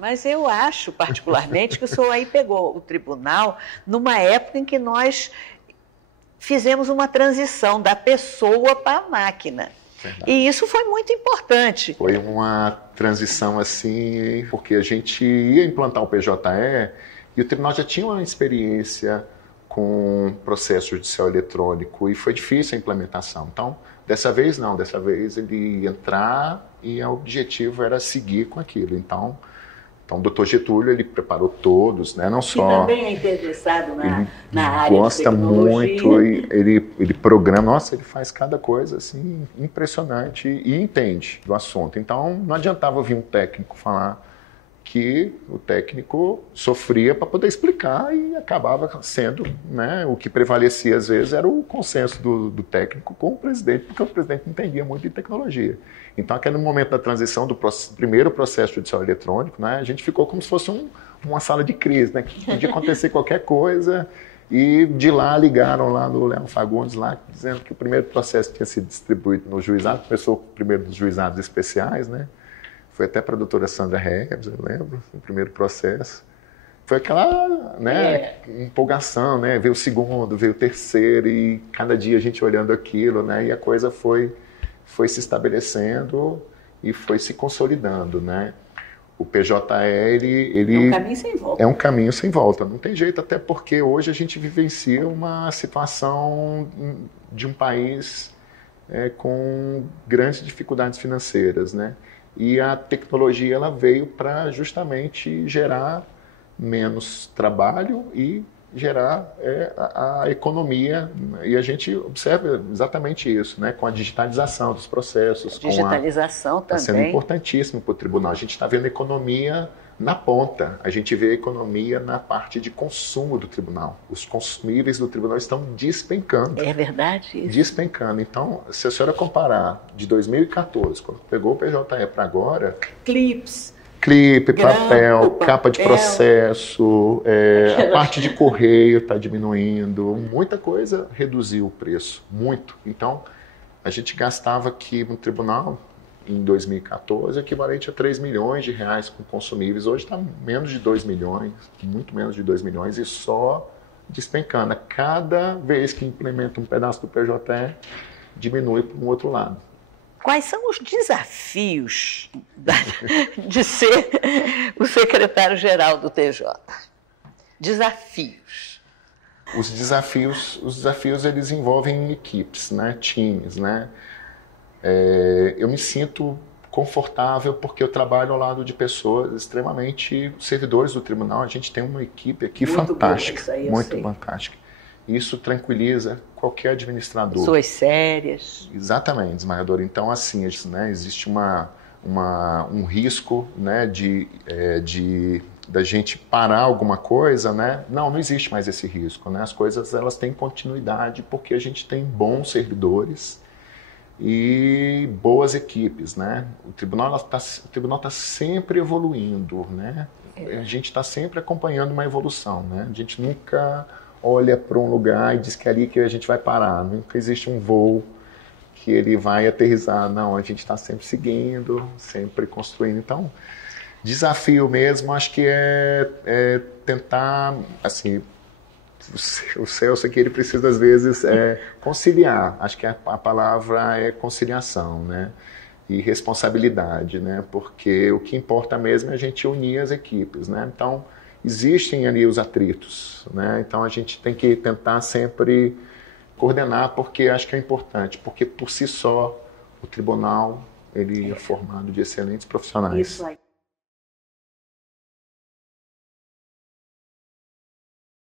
Mas eu acho, particularmente, que o senhor aí pegou o tribunal numa época em que nós fizemos uma transição da pessoa para a máquina. Verdade. E isso foi muito importante. Foi uma transição assim, porque a gente ia implantar o PJE e o tribunal já tinha uma experiência com processo judicial eletrônico e foi difícil a implementação. Então, dessa vez não, dessa vez ele ia entrar e o objetivo era seguir com aquilo. Então o doutor Getúlio, ele preparou todos, né? Não só... Que também é interessado na área gosta de tecnologia. Muito, ele programa, nossa, ele faz cada coisa assim, impressionante e entende do assunto. Então, não adiantava vir um técnico falar que o técnico sofria para poder explicar e acabava sendo, né, o que prevalecia às vezes era o consenso do técnico com o presidente, porque o presidente não entendia muito de tecnologia. Então, aquele momento da transição do primeiro processo judicial eletrônico, né, a gente ficou como se fosse uma sala de crise, né, que podia acontecer qualquer coisa, e de lá ligaram lá no Leão Fagundes, lá, dizendo que o primeiro processo tinha sido distribuído no juizado, começou primeiro nos juizados especiais, né, foi até para a doutora Sandra Reves, eu lembro, o primeiro processo. Foi aquela, né, empolgação, né, veio o segundo, veio o terceiro, e cada dia a gente olhando aquilo, né, e a coisa foi se estabelecendo e foi se consolidando, né. O PJE, ele é um caminho sem volta. É um caminho sem volta, não tem jeito, até porque hoje a gente vivencia uma situação de um país com grandes dificuldades financeiras, né. E a tecnologia ela veio para justamente gerar menos trabalho e gerar a economia. E a gente observa exatamente isso, né? Com a digitalização dos processos. Digitalização também. Está sendo importantíssimo para o tribunal. A gente está vendo a economia na ponta. A gente vê a economia na parte de consumo do tribunal. Os consumíveis do tribunal estão despencando. É verdade isso. Despencando. Então, se a senhora comparar de 2014, quando pegou o PJE para agora... Clipe, papel, capa de processo, a parte de correio está diminuindo. Muita coisa reduziu o preço, muito. Então, a gente gastava aqui no tribunal... em 2014, equivalente a 3 milhões de reais com consumíveis. Hoje está menos de 2 milhões, muito menos de 2 milhões, e só despencando. Cada vez que implementa um pedaço do PJE, diminui para um outro lado. Quais são os desafios de ser o secretário-geral do TJ? Desafios. Os desafios eles envolvem equipes, né, times, né? Eu me sinto confortável porque eu trabalho ao lado de pessoas extremamente servidores do tribunal. A gente tem uma equipe aqui muito fantástica, boa, muito fantástica. Isso tranquiliza qualquer administrador. Pessoas sérias. Exatamente, desembargador. Então, assim, né, existe um risco, né, da gente parar alguma coisa, né? Não existe mais esse risco, né? As coisas elas têm continuidade porque a gente tem bons servidores e boas equipes, né? O tribunal está sempre evoluindo, né? A gente está sempre acompanhando uma evolução, né? A gente nunca olha para um lugar e diz que é ali que a gente vai parar. Nunca existe um voo que ele vai aterrissar. Não, a gente está sempre seguindo, sempre construindo. Então, desafio mesmo, acho que é tentar, assim, o Celso aqui ele precisa às vezes conciliar. Acho que a palavra é conciliação, né? E responsabilidade, né? Porque o que importa mesmo é a gente unir as equipes, né? Então existem ali os atritos, né? Então a gente tem que tentar sempre coordenar, porque acho que é importante, porque por si só o tribunal ele é formado de excelentes profissionais. Isso aí.